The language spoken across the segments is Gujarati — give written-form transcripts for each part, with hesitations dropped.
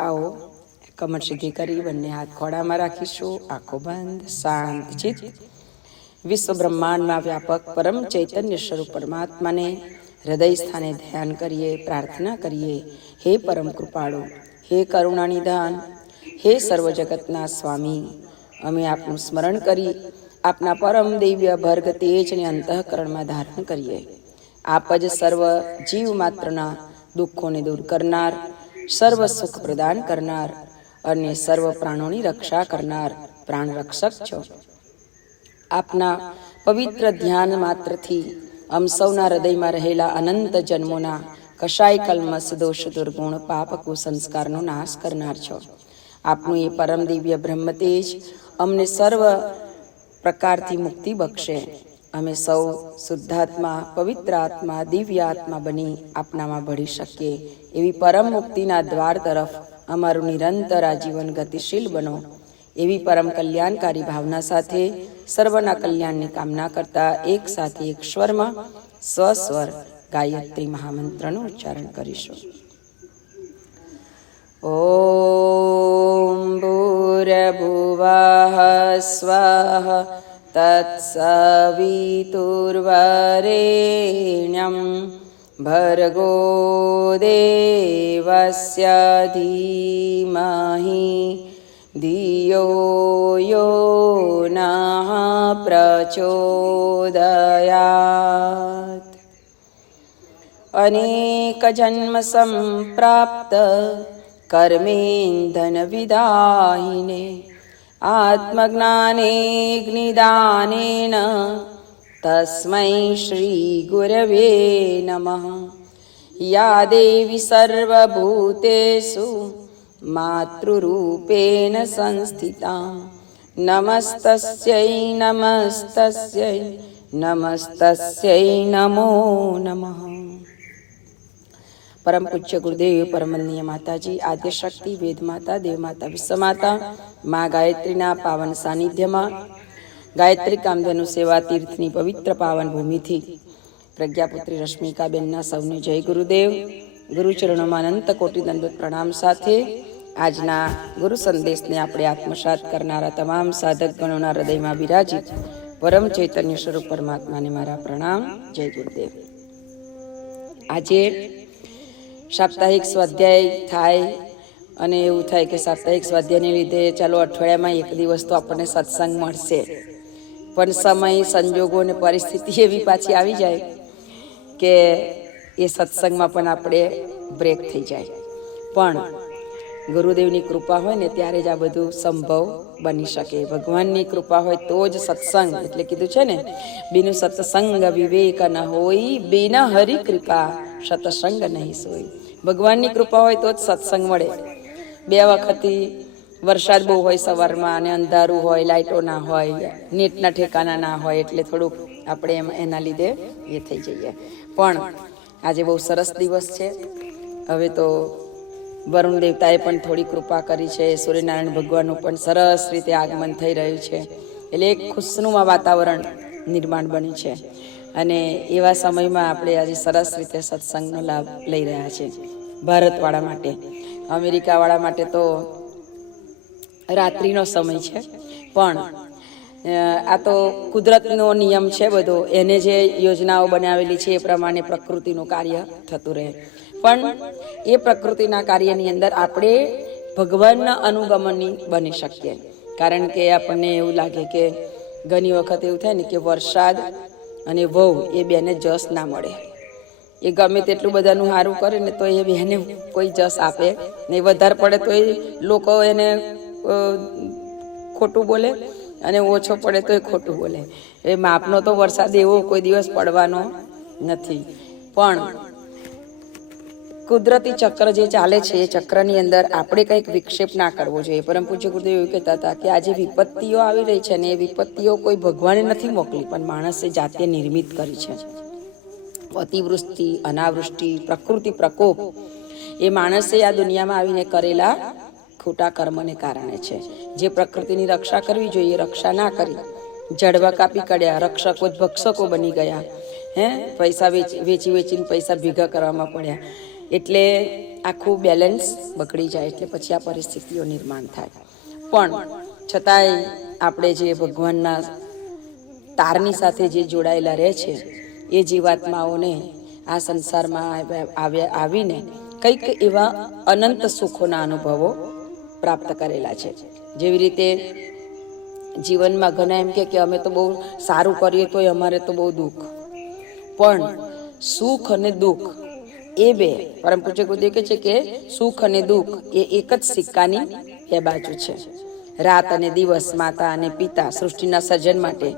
आओ कमर सीधी करी बंने हाथ खोड़ा में राखीशुं, आँखों बंद, शांत चित। विश्व ब्रह्मांड में व्यापक परम चैतन्य स्वरूप परमात्मा ने हृदय स्थाने ध्यान करिए, प्रार्थना करिए। हे परम कृपाळु, हे करुणा निधान, हे सर्व जगतना स्वामी, अमे आपनु स्मरण करी आपना परम दिव्य भर्ग तेज ने अंतःकरण में धारण करिए। आप ज सर्व जीव मात्रना दुखों ने दूर करनार, सर्व सुख प्रदान करनार અને સર્વ પ્રાણોની રક્ષા કરનાર પ્રાણ રક્ષક છો। આપના પવિત્ર ધ્યાન માત્રથી અમ સૌના હૃદયમાં રહેલા અનંત જન્મોના કશાય કલ્મસ દોષ દુર્ગુણ પાપ કુસંસ્કારનો નાશ કરનાર છો। આપનું એ પરમ દિવ્ય બ્રહ્મતેજ અમને સર્વ પ્રકારથી મુક્તિ બક્ષે। અમે સૌ શુદ્ધાત્મા, પવિત્ર આત્મા, દિવ્ય આત્મા બની આપનામાં ભળી શકીએ એવી પરમ મુક્તિના દ્વાર તરફ અમારું નિરંતર આજીવન ગતિશીલ બનો એવી પરમ કલ્યાણકારી ભાવના સાથે સર્વના કલ્યાણની કામના કરતા એક સાથે એક સ્વરમાં સ્વસ્વર ગાયત્રી મહામંત્રનું ઉચ્ચારણ કરીશું। ઓમ ભૂર્ભુવઃ સ્વઃ તત્સવિતુર્વરેણ્યં भर्गो देवस्य धीमहि धियो यो नः प्रचोदयात्। अनेक जन्म संप्राप्त कर्मेन्धनविदायिने आत्मज्ञाने निदानेन तस्मै श्री गुरवे नमः। या देवी सर्वभूतेषु मातृरूपेण संस्थिता नमस्तस्यै नमस्तस्यै नमस्तस्यै नमो नमः। परम पूज्य गुरुदेव परमवंदनीय माताजी, आद्यशक्ति, वेद माता, देव माता, विश्व माता, माँ गायत्रीना पावन सानिध्यमां गायत्री कामधेनु सेवा तीर्थनी पवित्र पावन भूमि थी प्रज्ञापुत्री रश्मिकाबेनना सौने जय गुरुदेव। गुरुचरणों अनंत कोटि दंडवत प्रणाम साथे आजना गुरु संदेश ने आपणे आत्मसात करनारा तमाम साधक गणोना हृदय में विराजित परम चैतन्य स्वरूप परमात्मा ने मारा प्रणाम, जय गुरुदेव। आजे साप्ताहिक स्वाध्याय थाय अने एवुं थाय के साप्ताहिक स्वाध्यायने लीधे चालो अठवाडियामां एक दिवस तो आपणे सत्संग मळशे, पण समय संजोगों ने परिस्थिति एवी पाछी आवी जाए के ए सत्संग में पण आपणे ब्रेक थई जाए। पण गुरुदेवनी कृपा होय ने त्यारे ज आ बधुं संभव बनी शके। भगवाननी कृपा होय तो ज सत्संग, एटले कीधुं छे ने बिनु सत्संग विवेक न होई, बिना हरि कृपा सत्संग नहीं सोई। भगवाननी कृपा होय तो ज सत्संग मळे। बे वखतथी वरसाद बहु होय सवारमां अने अंधारुं होय, लाइटो ना होय, नेटना ठेकाना ना होय एटले थोडुंक आपणे एना लीधे ए थई जईए। पण आजे बहु सरस दिवस छे। हवे तो वरुण देवताए पण थोड़ी कृपा करी छे, सूर्यनारायण भगवाननुं पण सरस रीते आगमन थई रह्युं छे, एटले एक खुशनुमा वातावरण निर्माण बन्युं छे। अने एवा समयमां आपणे आजे सरस रीते सत्संगनो लाभ लई रह्या छे। भारतवाळा माटे, अमेरिकावाळा माटे तो रात्रिनो समय है, पण आ तो कुदरतनो नियम है बधो, एने जे योजनाओ बनावेली छे ए प्रमाणे प्रकृतिनुं कार्य थतुं रहे। पण ए प्रकृतिना कार्यनी अंदर आपणे भगवानना अनुगमनी बनी शकीए। कारण के आपणे एवुं लागे के घणी वखत एवुं थाय ने के वरसाद अने वहू ए बेने जस ना मळे। ए गमे तेटલું બધાનું સારું કરે ને તો એ બેને કોઈ જસ આપે નહીં, વધારે પડે તો એ લોકો એને खोटू बोले अने ओछो पड़े तो खोटू बोले। ए मापनो तो वरसाद एवो कोई दिवस पड़वानो नथी। पण कुदरती चक्र जे चाले छे ए चक्रनी अंदर आपणे कंईक विक्षेप ना करवो जोईए। परम पूज्य गुरुदेव एवुं कहेता हता के आज विपत्तिओ आवी रही छे ने ए विपत्तिओ कोई भगवाने नथी मोकली, पण माणसे जाते निर्मित करी छे। अतिवृष्टि, अनावृष्टि, प्रकृति प्रकोप ए माणसे आ दुनियामां आवीने करेला खोटा कर्मने कारणे छे। जे प्रकृतिनी रक्षा करवी जोईए रक्षा ना करी, जड़वा कापी काढ्या, रक्षको भक्षको बनी गया, पैसा वेची वेचीने पैसा भेगा करवामां पड्या। एटले આખું બેલેન્સ બગડી જાય, એટલે પછી આ પરિસ્થિતિઓ નિર્માણ થાય. પણ છતાંય આપણે જે ભગવાનના તારની સાથે જે જોડાયેલા રહે છે એ જીવાત્માઓને આ સંસારમાં આવીને કંઈક એવા અનંત સુખોના અનુભવો પ્રાપ્ત કરેલા છે. જેવી રીતે જીવનમાં ઘણા એમ કે અમે તો બહુ સારું કરીએ તોય અમારે તો બહુ દુઃખ, પણ સુખ અને દુઃખ એ બે પરમ પૂજ્ય ગુરુદેવ કહે છે કે સુખ અને દુઃખ એ એક જ સિક્કાની બે બાજુ છે. રાત અને દિવસ, માતા અને પિતા, સૃષ્ટિના સર્જન માટે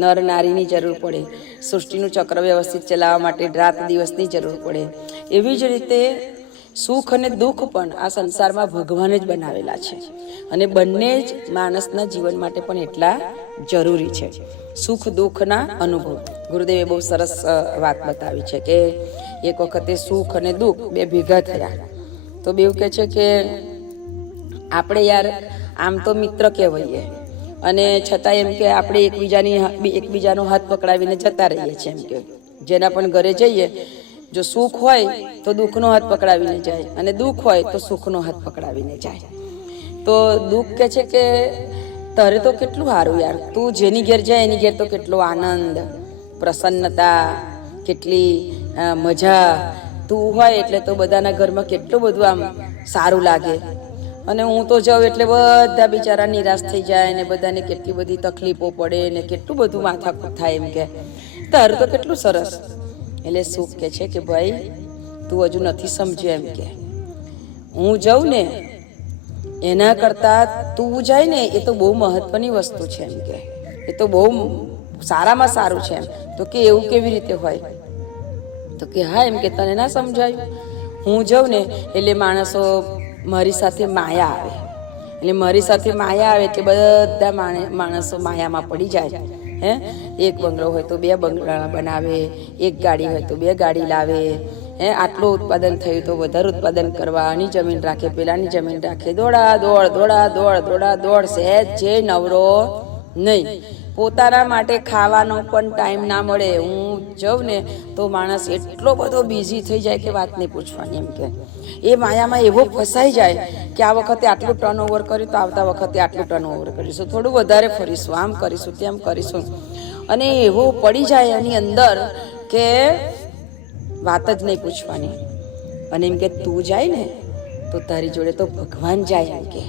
નર નારીની જરૂર પડે, સૃષ્ટિનું ચક્ર વ્યવસ્થિત ચલાવવા માટે રાત દિવસની જરૂર પડે. એવી જ રીતે સુખ અને દુઃખ પણ આ સંસારમાં ભગવાને જ બનાવેલા છે, અને બંને જ માણસના જીવન માટે પણ એટલા જરૂરી છે. સુખ દુઃખના અનુભવ ગુરુદેવે બહુ સરસ વાત બતાવી છે કે એક વખતે સુખ અને દુઃખ બે ભેગા થયા તો બેવ કહે છે કે આપણે યાર આમ તો મિત્ર કહેવાઈએ, અને છતાં એમ કે આપણે એકબીજાનો હાથ પકડાવીને જતા રહીએ છીએ. એમ કે જેના પણ ઘરે જઈએ, જો સુખ હોય તો દુઃખનો હાથ પકડાવીને જાય, અને દુઃખ હોય તો સુખનો હાથ પકડાવીને જાય. તો દુઃખ કહે છે કે તારે તો કેટલું સારું યાર, તું જેની ઘેર જાય એની ઘેર તો કેટલો આનંદ, પ્રસન્નતા, કેટલી મજા, તું હોય એટલે તો બધાના ઘરમાં કેટલું બધું આમ સારું લાગે, અને હું તો જાઉં એટલે બધા બિચારા નિરાશ થઈ જાય ને બધાને કેટલી બધી તકલીફો પડે ને કેટલું બધું માથાકૂટ થાય. એમ કે તારું તો કેટલું સરસ. એટલે સુખ કહે છે કે ભાઈ તું હજુ નથી સમજ્યો. એમ કે હું જાઉં ને એના કરતાં તું જાય ને એ તો બહુ મહત્વની વસ્તુ છે. એમ કે એ તો બહુ સારામાં સારું છે. એમ તો કે એવું કેવી રીતે હોય? તો કે હા, એમ કે તને ના સમજાયું, હું જાઉં ને એટલે માણસો મારી સાથે માયા આવે, એટલે મારી સાથે માયા આવે એટલે બધા માણસો માયામાં પડી જાય. એક બંગલો હોય તો બે બંગલા બનાવે, એક ગાડી હોય તો બે ગાડી લાવે, આટલું ઉત્પાદન થયું તો વધારે ઉત્પાદન કરવા, આની જમીન રાખે પેલાની જમીન રાખે, દોડા દોડ દોડા દોડ દોડા દોડ, સહેજ જે નવરો નહીં. પોતાના માટે ખાવાનો પણ ટાઈમ ના મળે. હું જાઉં ને તો માણસ એટલો બધો બિઝી થઈ જાય કે વાત નહીં પૂછવાની. એમ કે એ માયામાં એવો ફસાઈ જાય કે આ વખતે આટલું ટર્ન ઓવર કર્યું તો આવતા વખતે આટલું ટર્ન ઓવર કરીશું, થોડું વધારે ફરીશું, આમ કરીશું તેમ કરીશું, અને એવો પડી જાય એની અંદર કે વાત જ નહીં પૂછવાની. અને એમ કે તું જાય ને તો તારી જોડે તો ભગવાન જાય. એમ કે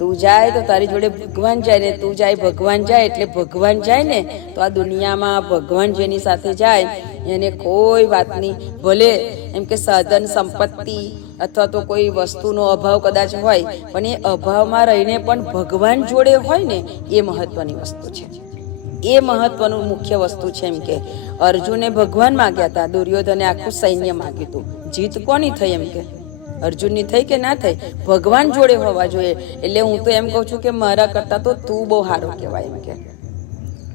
તું જાય તો તારી જોડે ભગવાન જાય, ને તું જાય ભગવાન જાય. એટલે ભગવાન જાય ને તો આ દુનિયામાં ભગવાન જેની સાથે જાય એને કોઈ વાતની, ભલે એમ કે સાધન સંપત્તિ અથવા તો કોઈ વસ્તુનો અભાવ કદાચ હોય, પણ એ અભાવમાં રહીને પણ ભગવાન જોડે હોય ને એ મહત્વની વસ્તુ છે, એ મહત્વનું મુખ્ય વસ્તુ છે. એમ કે અર્જુને ભગવાન માગ્યા હતા, દુર્યોધને આખું સૈન્ય માગ્યું હતું. જીત કોની થઈ? એમ કે અર્જુનની થઈ કે ના થઈ? ભગવાન જોડે હોવા જોઈએ. એટલે હું તો એમ કહું છું કે મારા કરતાં તો તું બહુ સારું કહેવાય. એમ કે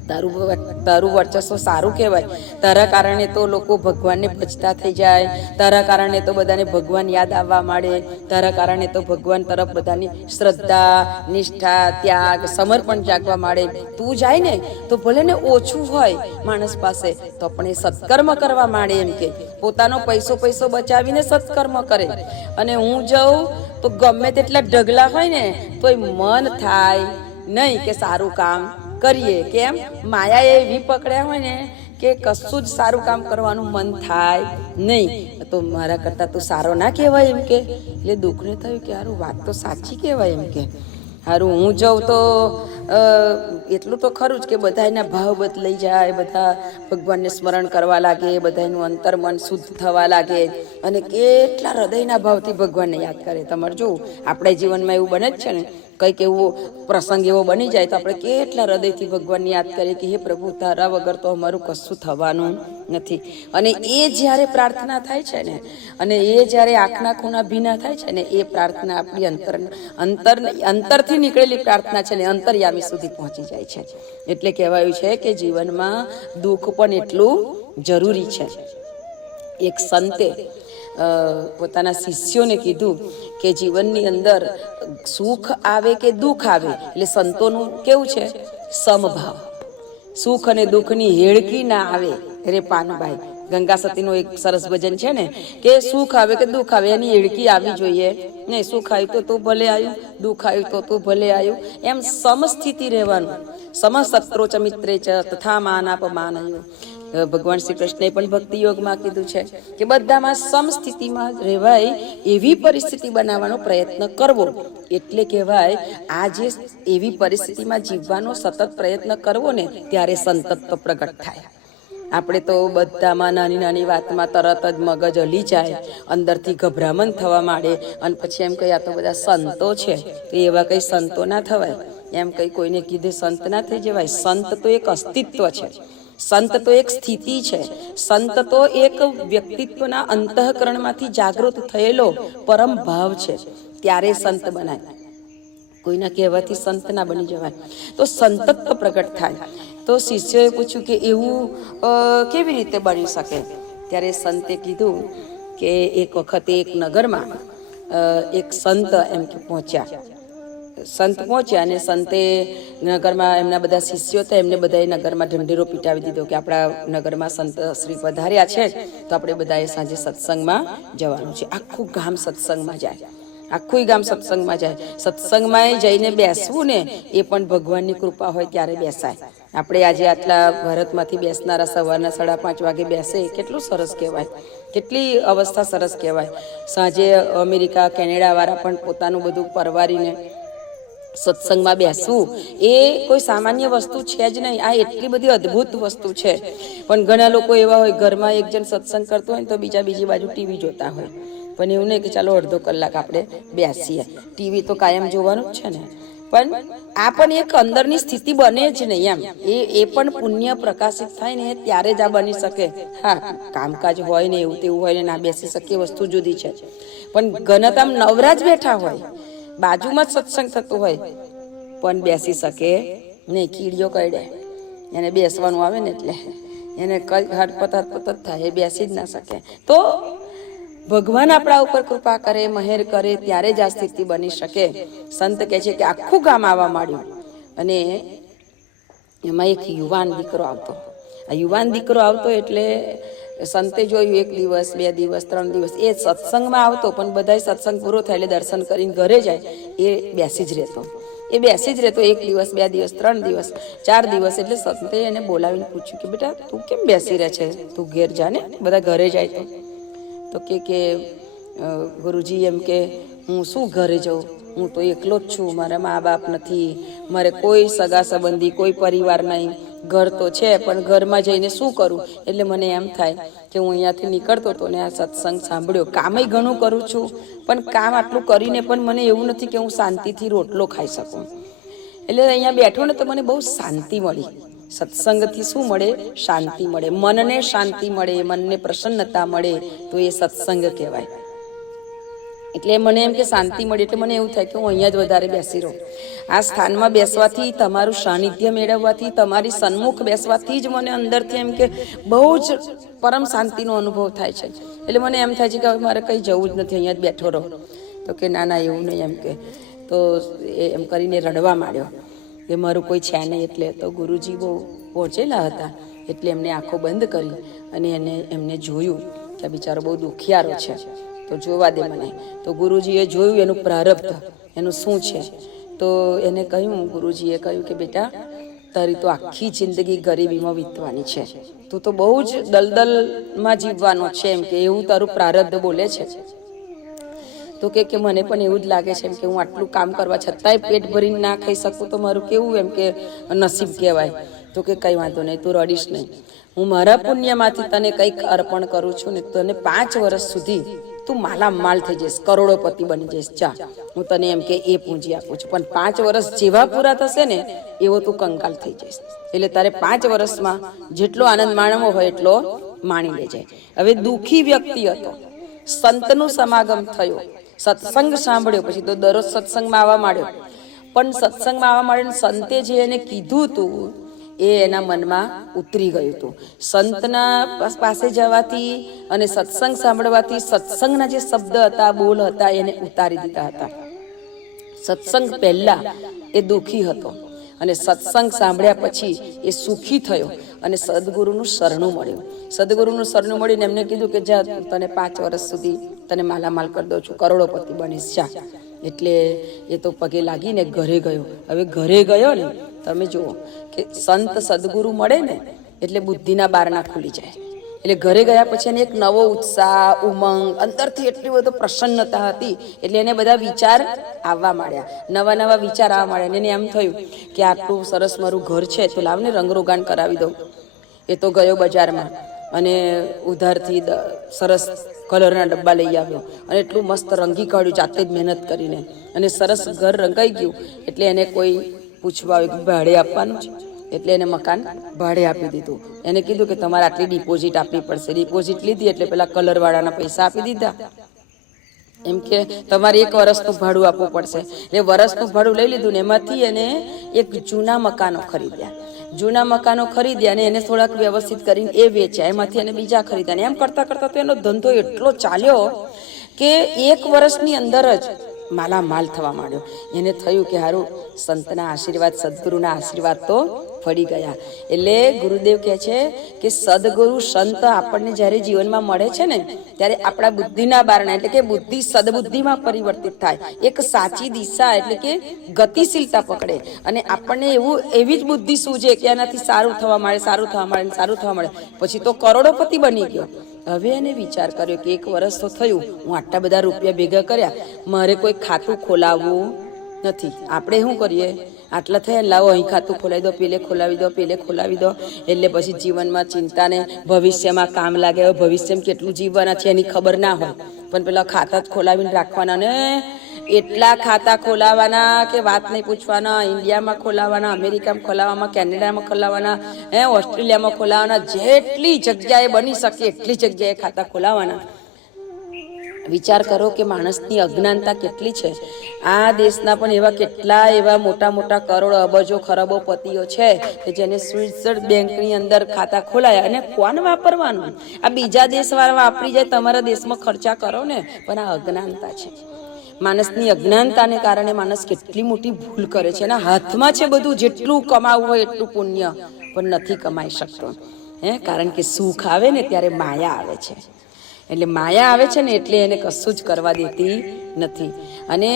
તારું વર્ચસ્વ સારું કહેવાય. તારા કારણે તો લોકો ભગવાનને ભજતા થઈ જાય, તારા કારણે તો બધાને ભગવાન યાદ આવવા માંડે, તારા કારણે તો ભગવાન તરફ બધાની શ્રદ્ધા, નિષ્ઠા, ત્યાગ, સમર્પણ જાગવા માંડે. તું જાય ને તો ભલે ને ઓછું હોય માણસ પાસે તો પણ એ સત્કર્મ કરવા માંડે. એમ કે પોતાનો પૈસો બચાવીને સત્કર્મ કરે. અને હું જાઉં તો ગમે તેટલા ઢગલા હોય ને તોય મન થાય નહીં કે સારું કામ કરીએ. કેમ? માયા એવી પકડ્યા હોય ને કે કશું જ સારું કામ કરવાનું મન થાય નહીં. તો મારા કરતાં તો સારો ના કહેવાય. એમ કે એટલે દુઃખને થયું કે હારું વાત તો સાચી કહેવાય. એમ કે હારું હું જાઉં તો એટલું તો ખરું જ કે બધા એના ભાવ બદલાઈ જાય, બધા ભગવાનને સ્મરણ કરવા લાગે, બધાનું અંતર મન શુદ્ધ થવા લાગે, અને કેટલા હૃદયના ભાવથી ભગવાનને યાદ કરે. તમારે જોવું આપણે જીવનમાં એવું બને જ છે ને, કંઈક એવો પ્રસંગ એવો બની જાય તો આપણે કેટલા હૃદયથી ભગવાનને યાદ કરીએ કે હે પ્રભુ, તારા વગર તો અમારું કશું થવાનું નથી. અને એ જ્યારે પ્રાર્થના થાય છે ને, અને એ જ્યારે આંખના ખૂણા ભીના થાય છે ને, એ પ્રાર્થના આપણી અંતરથી નીકળેલી પ્રાર્થના છે ને, અંતર્યામી સુધી પહોંચી જાય છે. એટલે કહેવાયું છે કે જીવનમાં દુઃખ પણ એટલું જરૂરી છે. એક સંતે પોતાના શિષ્યોને કીધું કે જીવનની અંદર સુખ આવે કે દુઃખ આવે, એટલે સંતોનું કેવું છે? સમભાવ. સુખ અને દુઃખની હેળકી ના આવે રે પાનભાઈ, ગંગા સતીનું એક સરસ ભજન છે ને કે સુખ આવે કે દુઃખ આવે એની એડકી આવી જોઈએ નહીં. સુખ આવ્યું તો તું ભલે આવ્યું, દુઃખ આવ્યું તો તું ભલે આવ્યું, એમ સમસ્થિતિ રહેવાનું. સમસત્રો ચ મિત્રે ચ તથા માનાપમાનયો. ભગવાન શ્રી કૃષ્ણએ પણ ભક્તિ યોગમાં કીધું છે કે બધામાં સમસ્થિતિમાં રહેવાય એવી પરિસ્થિતિ બનાવવાનો પ્રયત્ન કરવો. એટલે કહેવાય આ જે એવી પરિસ્થિતિમાં જીવવાનો સતત પ્રયત્ન કરવો ને ત્યારે સંતત્વ પ્રગટ થાય. આપણે તો બધામાં નાની નાની વાતમાં તરત જ મગજ હલી જાય, અંદરથી ગભરામણ થવા માંડે અને પછી એમ કહી આ તો બધા સંતો છે, તો એવા કંઈ સંતો ના થવાય. એમ કંઈ કોઈને કીધે સંત ના થઈ જવાય. સંત તો એક અસ્તિત્વ છે, સંત તો એક સ્થિતિ છે, સંત તો એક વ્યક્તિત્વના અંતઃકરણમાંથી જાગૃત થયેલો પરમ ભાવ છે. ત્યારે સંત બનાય, કોઈના કહેવાથી સંત ના બની જવાય. તો સંતત્વ પ્રગટ થાય. તો શિષ્યોએ પૂછ્યું કે એવું કેવી રીતે બની શકે? ત્યારે સંતે કીધું કે એક વખતે એક નગરમાં એક સંત એમ કે પહોંચ્યા. સંત પહોંચ્યા અને સંતે નગરમાં એમના બધા શિષ્યો હતા, એમને બધાએ નગરમાં ઢંઢેરો પીટાવી દીધો કે આપણા નગરમાં સંત શ્રી પધાર્યા છે, તો આપણે બધાએ સાંજે સત્સંગમાં જવાનું છે. આખું ગામ સત્સંગમાં જાય, આખું ગામ સત્સંગમાં જાય. સત્સંગમાં જઈને બેસવું ને એ પણ ભગવાનની કૃપા હોય ત્યારે બેસાય. આપણે આજે આટલા ભારતમાંથી બેસનારા સવારના 5:30 વાગે બેસે, કેટલું સરસ કહેવાય, કેટલી અવસ્થા સરસ કહેવાય. સાંજે અમેરિકા કેનેડાવાળા પણ પોતાનું બધું પરવારીને સત્સંગમાં બેસવું એ કોઈ સામાન્ય વસ્તુ છે જ નહીં. આ એટલી બધી અદ્ભુત વસ્તુ છે. પણ ઘણા લોકો એવા હોય, ઘરમાં એક જણ સત્સંગ કરતો હોય ને તો બીજી બાજુ ટીવી જોતા હોય. પણ એવું નહીં કે ચાલો અડધો કલાક આપણે બેસીએ, ટીવી તો કાયમ જોવાનું જ છે ને. પણ આ પણ એક અંદરની સ્થિતિ બને જ નહીં. એમ એ પણ પુણ્ય પ્રકાશિત થાય ને ત્યારે જ આ બની શકે. હા, કામકાજ હોય ને એવું તેવું હોય ને ના બેસી શકીએ, વસ્તુ જુદી છે. પણ ઘણા આમ નવરાજ બેઠા હોય, બાજુમાં જ સત્સંગ થતો હોય, પણ બેસી શકે નહીં. કીડીઓ કરડે, એને બેસવાનું આવે ને એટલે એને કઈ હટપટ થાય, એ બેસી જ ના શકે. તો ભગવાન આપણા ઉપર કૃપા કરે, મહેર કરે, ત્યારે જ આ સ્થિતિ બની શકે. સંત કહે છે કે આખું ગામ આવવા માંડ્યું અને એમાં એક યુવાન દીકરો આવતો. આ યુવાન દીકરો આવતો એટલે સંતે જોયું 1 દિવસ 2 દિવસ 3 દિવસ એ સત્સંગમાં આવતો, પણ બધા સત્સંગ પૂરો થાય એટલે દર્શન કરીને ઘરે જાય, એ બેસી જ રહેતો. 1 દિવસ 2 દિવસ 3 દિવસ 4 દિવસ એટલે સંતે એને બોલાવીને પૂછ્યું કે બેટા તું કેમ બેસી રહે છે, તું ઘેર જા ને, બધા ઘરે જાય તો કે ગુરુજી એમ કે હું શું ઘરે જાઉં, હું તો એકલો જ છું, મારા મા બાપ નથી, મારે કોઈ સગા સંબંધી કોઈ પરિવાર નહીં, ઘર તો છે પણ ઘરમાં જઈને શું કરું. એટલે મને એમ થાય કે હું અહીંયાથી નીકળતો હતો ને આ સત્સંગ સાંભળ્યો, કામય ઘણું કરું છું, પણ કામ આટલું કરીને પણ મને એવું નથી કે હું શાંતિથી રોટલો ખાઈ શકું. એટલે અહીંયા બેઠો ને તો મને બહુ શાંતિ મળી. સત્સંગથી શું મળે? શાંતિ મળે, મનને શાંતિ મળે, મનને પ્રસન્નતા મળે, તો એ સત્સંગ કહેવાય. એટલે મને એમ કે શાંતિ મળી, એટલે મને એવું થાય કે હું અહીંયા જ વધારે બેસી રહું. આ સ્થાનમાં બેસવાથી, તમારું સાનિધ્ય મેળવવાથી, તમારી સન્મુખ બેસવાથી જ મને અંદરથી એમ કે બહુ જ પરમ શાંતિનો અનુભવ થાય છે. એટલે મને એમ થાય છે કે હવે મારે કંઈ જવું જ નથી, અહીંયા જ બેઠો રહો. તો કે ના એવું નહીં એમ કે. તો એમ કરીને રડવા માંડ્યો કે મારું કોઈ છે નહીં. એટલે તો ગુરુજી બહુ પહોંચેલા હતા એટલે એમને આંખો બંધ કરી અને એમને જોયું કે આ બિચારો બહુ દુખિયારો છે, તો જોવા દે મને. તો ગુરુજીએ જોયું એનું પ્રારબ્ધ, એનું શું છે. તો એને કહ્યું, ગુરુજીએ કહ્યું કે બેટા તારી તો આખી જિંદગી ગરીબીમાં વીતવાની છે, તું તો બહુ જ દલદલમાં જીવવાનો છે, એમ કે એવું તારું પ્રારબ્ધ બોલે છે. તો કે મને પણ એવું જ લાગે છે એમ કે હું આટલું કામ કરવા છતાંય પેટ ભરીને ના ખાઈ શકું તો મારું કેવું એમ કે નસીબ કહેવાય. તો કે કંઈ વાંધો નહીં, તું રડીશ નહીં, હું મારા પુણ્યમાંથી તને કંઈક અર્પણ કરું છું ને તને 5 વર્ષ સુધી તું માલામાલ થઈ જઈશ, કરોડોપતિ બની જઈશ. જા, હું તને એમ કે એ પૂંજી આપું છું, પણ 5 વર્ષ જેવા પૂરા થશે ને એવો તું કંગાલ થઈ જઈશ. એટલે તારે 5 વર્ષમાં જેટલો આનંદ માણવો હોય એટલો માણી લેજે. હવે દુઃખી વ્યક્તિ હતો, સંતનું સમાગમ થયો, સત્સંગ સાંભળ્યો, પછી તો દરરોજ સત્સંગમાં આવવા માંડ્યો. પણ સત્સંગમાં આવવા માંડ્યો, સંતે જે એને કીધું હતું એ એના મનમાં ઉતરી ગયું હતું. સંતના પાસે જવાથી અને સત્સંગ સાંભળવાથી સત્સંગના જે શબ્દ હતા, બોલ હતા, એને ઉતારી દીધા હતા. સત્સંગ પહેલા એ દુઃખી હતો અને સત્સંગ સાંભળ્યા પછી એ સુખી થયો અને સદગુરુનું શરણું મળ્યું. સદગુરુનું શરણું મળીને એમને કીધું કે જા તને 5 વર્ષ સુધી તને માલામાલ કરી દઉં છું, કરોડોપતિ બનીશ જા. એટલે એ તો પગે લાગીને ઘરે ગયો. હવે ઘરે ગયો ને તમે જુઓ કે સંત સદગુરુ મળે ને એટલે બુદ્ધિના બારણા ખુલી જાય. એટલે ઘરે ગયા પછી એને એક નવો ઉત્સાહ, ઉમંગ, અંદરથી એટલી બધો પ્રસન્નતા હતી. એટલે એને બધા વિચાર આવવા માંડ્યા, નવા નવા વિચાર આવવા માંડ્યા. એને એમ થયું કે આટલું સરસ મારું ઘર છે તો લાવને રંગરોગાન કરાવી દઉં. એ તો ગયો બજારમાં અને ઉધારથી સરસ કલરના ડબ્બા લઈ આવ્યો અને એટલું મસ્ત રંગી કાઢ્યું જાતે જ મહેનત કરીને. અને સરસ ઘર રંગાઈ ગયું. એટલે એને કોઈ પૂછવા આવ્યું કે ભાડે આપવાનું છે, એટલે એને મકાન ભાડે આપી દીધું. એને કીધું કે તમારે આટલી ડિપોઝિટ આપવી પડશે. ડિપોઝિટ લીધી એટલે પેલા કલરવાળાના પૈસા આપી દીધા. એમ કે તમારે 1 વર્ષનું ભાડું આપવું પડશે. એટલે વર્ષનું ભાડું લઈ લીધું ને એમાંથી એને એક જૂના મકાનો ખરીદ્યા. જૂના મકાનો ખરીદ્યા અને એને થોડાક વ્યવસ્થિત કરીને એ વેચ્યા. એમાંથી એને બીજા ખરીદ્યા. એમ કરતાં કરતાં તો એનો ધંધો એટલો ચાલ્યો કે 1 વર્ષની અંદર જ માલામાલ થવા માંડ્યો. એને થયું કે હારું સંતના આશીર્વાદ, સદગુરુના આશીર્વાદ તો પડી ગયા. એટલે ગુરુદેવ કહે છે કે સદગુરુ સંત આપણને જ્યારે જીવનમાં મળે છે ને ત્યારે આપણા બુદ્ધિના બારણા એટલે કે બુદ્ધિ સદબુદ્ધિમાં પરિવર્તિત થાય, એક સાચી દિશા એટલે કે ગતિશીલતા પકડે અને આપણને એવી જ બુદ્ધિ સૂજે કે એનાથી સારું થવા મળે, સારું થવા મળે, સારું થવા મળે. પછી તો કરોડોપતિ બની ગયો. હવે એને વિચાર કર્યો કે 1 વર્ષ તો થયું, હું આટલા બધા રૂપિયા ભેગા કર્યા, મારે કોઈ ખાતું ખોલાવવું નથી. આપણે શું કરીએ, આટલા થયા લાવો અહીં ખાતું ખોલાવી દો, પેલે ખોલાવી દો, પેલે ખોલાવી દો. એટલે પછી જીવનમાં ચિંતાને ભવિષ્યમાં કામ લાગે. હવે ભવિષ્યમાં કેટલું જીવવાના છે એની ખબર ના હોય, પણ પેલા ખાતા જ ખોલાવીને રાખવાના ને એટલા ખાતા ખોલાવાના કે વાત નહીં પૂછવાના. ઇન્ડિયામાં ખોલાવાના, અમેરિકામાં ખોલાવવાના, કેનેડામાં ખોલાવવાના, ઓસ્ટ્રેલિયામાં ખોલાવવાના. જેટલી જગ્યાએ બની શકે એટલી જગ્યાએ ખાતા ખોલાવવાના. વિચાર કરો કે માણસની અજ્ઞાનતા કેટલી છે. આ દેશના પણ એવા કેટલા એવા મોટા મોટા કરોડો, અબજો, ખરબો પતિઓ છે કે જેને સ્વિટ્ઝર્લેન્ડ બેંકની અંદર ખાતા ખોલાયા. અને કોણ વાપરવાનું? આ બીજા દેશવાળા વાપરી જાય, તમારા દેશમાં ખર્ચા કરો ને. પણ આ અજ્ઞાનતા છે. માણસની અજ્ઞાનતાને કારણે માણસ કેટલી મોટી ભૂલ કરે છે. એના હાથમાં છે બધું, જેટલું કમાવું હોય એટલું પુણ્ય, પણ નથી કમાઈ શકતો. કારણ કે સુખ આવે ને ત્યારે માયા આવે છે. એટલે માયા આવે છે ને એટલે એને કશું જ કરવા દેતી નથી. અને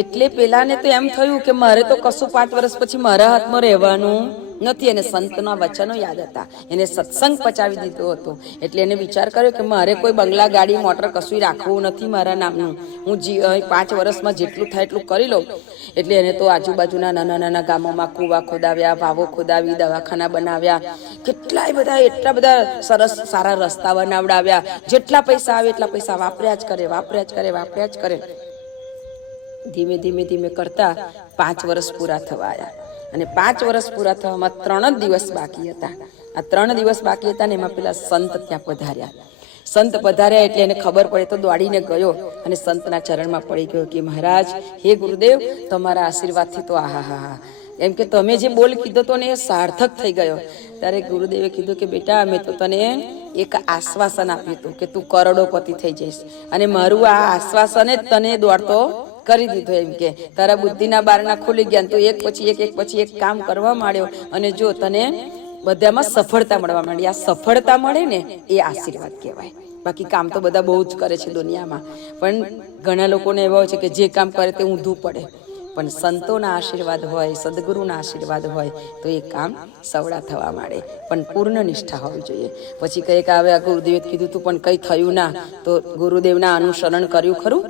એટલે પેલાને તો એમ થયું કે મારે તો કશું 5 વર્ષ પછી મારા હાથમાં રહેવાનું નથી. એને સંતના વચનો યાદ હતા, એને સત્સંગ પચાવી દીધો હતો. એટલે એને વિચાર કર્યો કે મારે કોઈ બંગલા, ગાડી, મોટર કશું રાખવું નથી મારા નામનું. હું 5 વર્ષમાં જેટલું થાય એટલું કરી લઉં. એટલે એને તો આજુબાજુના નાના નાના ગામોમાં કૂવા ખોદાવ્યા, વાવો ખોદાવી, દવાખાના બનાવ્યા, કેટલાય બધા, એટલા બધા સરસ સારા રસ્તા બનાવડાવ્યા. જેટલા પૈસા આવે એટલા પૈસા વાપર્યા જ કરે, વાપર્યા જ કરે, વાપર્યા જ કરે. ધીમે ધીમે ધીમે કરતા 5 વર્ષ પૂરા થવા આવ્યા. અને 5 વર્ષ પૂરા થવામાં 3 જ દિવસ બાકી હતા. આ 3 દિવસ બાકી હતા ને એમાં પેલા સંત ત્યાં પધાર્યા. સંત પધાર્યા એટલે એને ખબર પડે તો દોડીને ગયો અને સંતના ચરણમાં પડી ગયો કે મહારાજ, હે ગુરુદેવ, તમારા આશીર્વાદથી તો આહા, એમ કે તમે જે બોલ કીધો તો ને એ સાર્થક થઈ ગયો. ત્યારે ગુરુદેવે કીધું કે બેટા, અમે તો તને એક આશ્વાસન આપ્યું હતું કે તું કરોડોપતિ થઈ જઈશ, અને મારું આ આશ્વાસન જ તને દોડતો કરી દીધો. એમ કે તારા બુદ્ધિના બારણા ખુલી ગયા, તું એક પછી એક કામ કરવા માંડ્યો અને જો તને બધામાં સફળતા મળવા માંડી. આ સફળતા મળે ને એ આશીર્વાદ કહેવાય. બાકી કામ તો બધા બહુ જ કરે છે દુનિયામાં, પણ ઘણા લોકોને એવા હોય છે કે જે કામ કરે તે ઊંધું પડે. પણ સંતોના આશીર્વાદ હોય, સદગુરુના આશીર્વાદ હોય તો એ કામ સવડા થવા માંડે. પણ પૂર્ણ નિષ્ઠા હોવી જોઈએ. પછી કંઈક આવે, આ ગુરુદેવે કીધું તું પણ કંઈ થયું ના, તો ગુરુદેવના અનુસરણ કર્યું ખરું?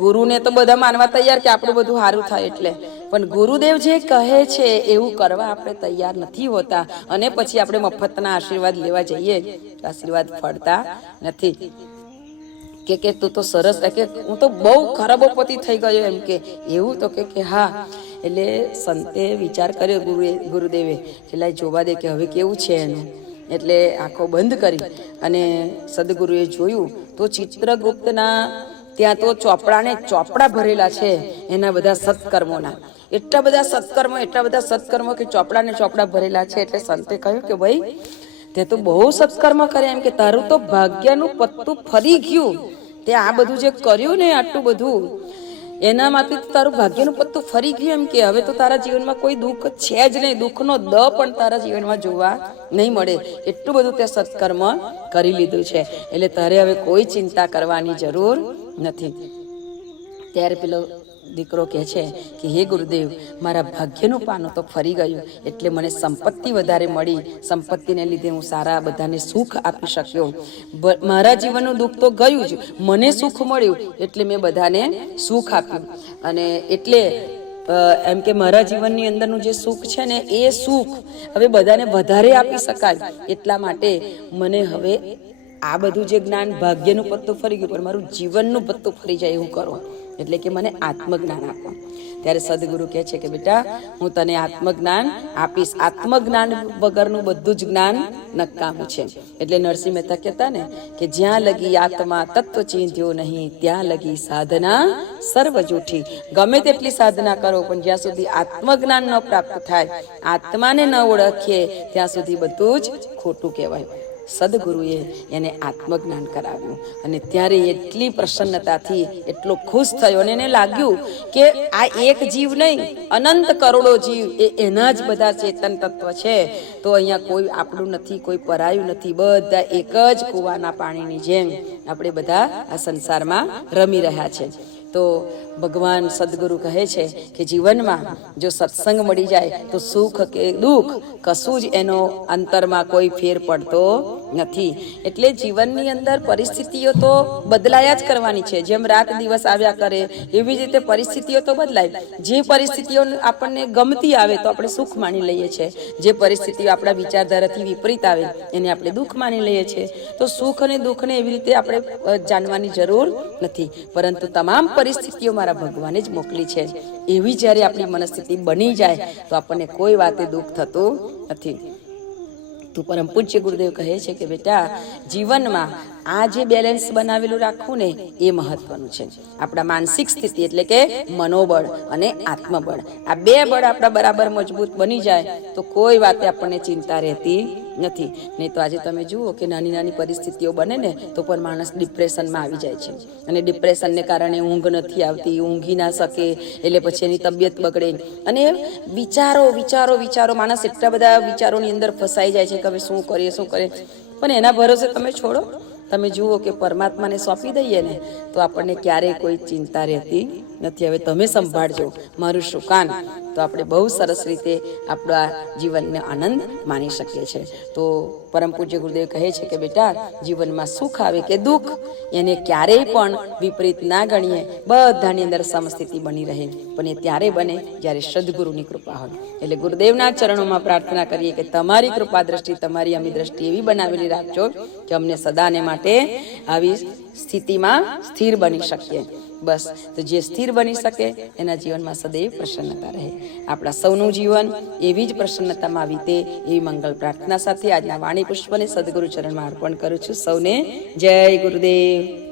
ગુરુને તો બધા માનવા તૈયાર કે આપણું બધું સારું થાય એટલે, પણ ગુરુદેવ જે કહે છે એવું કરવા આપણે તૈયાર નથી હોતા. અને પછી આપણે મફતના આશીર્વાદ લેવા જઈએ, આશીર્વાદ ફળતા નથી. કે તું તો સરસ, કે હું તો બહુ ખરાબોપતિ થઈ ગયો, એમ કે એવું તો કે હા. એટલે સંતે વિચાર કર્યો, ગુરુદેવે કે લાય જોવા દે કે હવે કેવું છે એનું. એટલે આંખો બંધ કરી અને સદગુરુએ જોયું તો ચિત્રગુપ્તના ત્યાં તો ચોપડા ભરેલા છે એના બધા સત્કર્મોના. એટલા બધા સત્કર્મો કે ચોપડા ભરેલા છે. એટલે સંતે કહ્યું કે ભાઈ, તે તો બહુ સત્કર્મ કર્યા, એમ કે તારું તો ભાગ્યનું પત્તું ફરી ગયું. તે આ બધું જે કર્યું ને, આટલું બધું, એનામાંથી તો તારું ભાગ્યનું પત્તું ફરી ગયું એમ કે હવે તો તારા જીવનમાં કોઈ દુઃખ છે જ નહીં, દુઃખનો દ પણ તારા જીવનમાં જોવા નહીં મળે. એટલું બધું તે સત્કર્મ કરી લીધું છે, એટલે તારે હવે કોઈ ચિંતા કરવાની જરૂર નથી. ત્યારે પેલો દીકરો કહે છે કે હે ગુરુદેવ, મારા ભાગ્યનું પાનું તો ફરી ગયું, એટલે મને સંપત્તિ વધારે મળી, સંપત્તિને લીધે હું સારા બધાને સુખ આપી શક્યો. મારા જીવનનું દુઃખ તો ગયું જ, મને સુખ મળ્યું એટલે મેં બધાને સુખ આપ્યું. અને એટલે એમ કે મારા જીવનની અંદરનું જે સુખ છે ને એ સુખ હવે બધાને વધારે આપી શકાય. એટલા માટે મને હવે આ બધું જે જ્ઞાન, ભાગ્યનું પત્તું ફરી ગયું, પણ મારું જીવનનું પત્તું ફરી જાય એવું કરો, એટલે કે મને આત્મજ્ઞાન આપો. ત્યારે સદગુરુ કહે છે કે બેટા, હું તને આત્મજ્ઞાન આપીશ. આત્મજ્ઞાન વગરનું બધું જ જ્ઞાન નકામું છે. એટલે નરસિંહ મહેતા કહેતા ને કે જ્યાં લગી આત્મા તત્વ ચિંત્યો નહીં, ત્યાં લગી સાધના સર્વ જૂઠી. ગમે તેટલી સાધના કરો, પણ જ્યાં સુધી આત્મજ્ઞાન ન પ્રાપ્ત થાય, આત્માને ન ઓળખીએ, ત્યાં સુધી બધું જ ખોટું કહેવાય. સદગુરુએ એને આત્મજ્ઞાન કરાવ્યું, અને ત્યારે એટલી પ્રસન્નતાથી એટલો ખુશ થયો, અને એને લાગ્યું કે આ એક જીવ નહીં, અનંત કરોડો જીવ એ એના જ બધા ચેતન તત્વ છે. તો અહીંયા કોઈ આપણું નથી, કોઈ પરાયું નથી, બધા એક જ કૂવાના પાણીની જેમ આપણે બધા આ સંસારમાં રમી રહ્યા છે. તો ભગવાન સદગુરુ કહે છે કે જીવનમાં જો સત્સંગ મળી જાય તો સુખ કે દુઃખ કશું જ એનો અંતરમાં કોઈ ફેર પડતો નથી. એટલે જીવનની અંદર પરિસ્થિતિઓ તો બદલાયા જ કરવાની છે. જેમ રાત દિવસ આવ્યા કરે એવી જ રીતે પરિસ્થિતિઓ તો બદલાય. જે પરિસ્થિતિઓ આપણને ગમતી આવે તો આપણે સુખ માની લઈએ છીએ, જે પરિસ્થિતિઓ આપણા વિચારધારાથી વિપરીત આવે એને આપણે દુઃખ માની લઈએ છીએ. તો સુખ અને દુઃખને એવી રીતે આપણે જાણવાની જરૂર નથી, પરંતુ તમામ પરિસ્થિતિઓ મારા ભગવાને જ મોકલી છે એવી જ્યારે આપણી મનસ્થિતિ બની જાય તો આપણને કોઈ વાતે દુઃખ થતું નથી. તો પરમ પૂજ્ય ગુરુદેવ કહે છે કે બેટા, જીવનમાં આ જે બેલેન્સ બનાવેલું રાખવું ને એ મહત્વનું છે. આપણા માનસિક સ્થિતિ એટલે કે મનોબળ અને આત્મબળ, આ બે બળ આપણા બરાબર મજબૂત બની જાય તો કોઈ વાતે આપણને ચિંતા રહેતી નથી. નહીં તો આજે તમે જુઓ કે નાની નાની પરિસ્થિતિઓ બને ને તો પણ માણસ ડિપ્રેશનમાં આવી જાય છે, અને ડિપ્રેશનને કારણે ઊંઘ નથી આવતી, ઊંઘી ના શકે, એટલે પછી એની તબિયત બગડે, અને વિચારો વિચારો વિચારો, માણસ એટલા બધા વિચારોની અંદર ફસાઈ જાય છે કે હવે શું કરીએ શું કરીએ. પણ એના ભરોસે તમે છોડો, તમે જુઓ કે પરમાત્માને સોંપી દઈએ ને તો આપણને ક્યારેય કોઈ ચિંતા રહેતી નથી. હવે તમે સંભાળજો મારું શું કામ, તો આપણે બહુ સરસ રીતે આપણા જીવનને આનંદ માણી શકીએ છીએ. તો પરમ પૂજ્ય ગુરુદેવ કહે છે કે બેટા, જીવનમાં સુખ આવે કે દુઃખ એને ક્યારેય પણ વિપરીત ના ગણીએ, બધાની અંદર સમસ્થિતિ બની રહે, પણ એ ત્યારે બને જ્યારે સદગુરુની કૃપા હોય. એટલે ગુરુદેવના ચરણોમાં પ્રાર્થના કરીએ કે તમારી કૃપા દ્રષ્ટિ, તમારી અમી દ્રષ્ટિ એવી બનાવેલી રાખજો કે અમને સદાને માટે આવી સ્થિતિમાં સ્થિર બની શકીએ. બસ, તો જે સ્થિર બની શકે એના જીવનમાં સદૈવ પ્રસન્નતા રહે. આપણા સૌનું જીવન એવી જ પ્રસન્નતામાં વીતે એવી મંગલ પ્રાર્થના સાથે આજના વાણી પુષ્પને સદગુરુ ચરણમાં અર્પણ કરું છું. સૌને જય ગુરુદેવ.